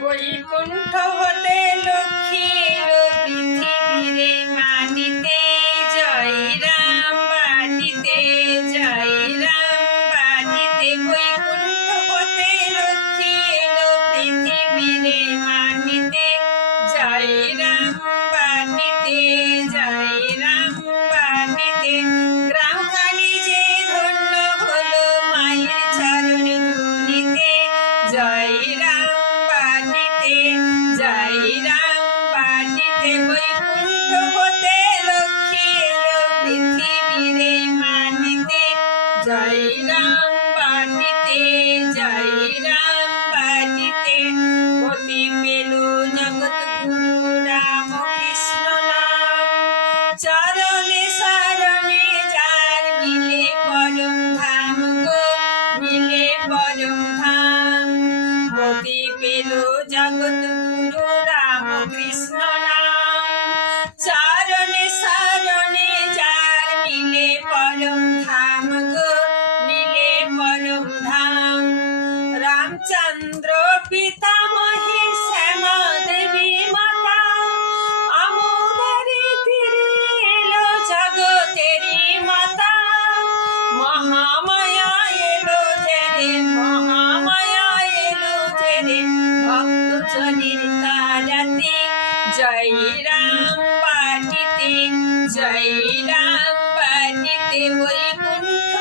বৈকুণ্ঠ হতে লক্ষ্মী এলো পৃথিবীরে মাটিতে, জয় রাম বাটিতে, জয় রাম বাটিতে। বৈকুণ্ঠ হতে লক্ষ্মী এলো পৃথিবীরে মাটিতে, জয় রাম বাটিতে, জয় রাম বাটিতে। গ্রামখানি যে ধন্য হলো মায়ের চরণ ধুলিতে, জয় রাম বাটিতে, জয় রাম বাটিতে। বৈকুণ্ঠ হতে লক্ষ্মী এলো পৃথিবীরে মাটিতে, জয় রাম বাটিতে, জয় রাম বাটিতে। গতি পেল জগৎ গুরু রাম কৃষ্ণ নাম, চরণে শরণে যার মিলে পরম ধাম গো, মিলে পরম ধাম। গতি পেল জগৎ গুরু রাম কৃষ্ণ নাম, চরণে শরণে যার মিলে পরম ধাম গো, মিলে পরম ধাম। রামচন্দ্র পিতামহী শ্যামা দেবী মাতা, আমোদের তীরে এলো জগতেরই মাতা। মহামায়া এলো জেরে, মহামায়া এলো জেরে, ভক্ত জনের তাড়াতে, জয় রাম বাটিতে, জয় রাম বাটিতে। বৈকুণ্ঠ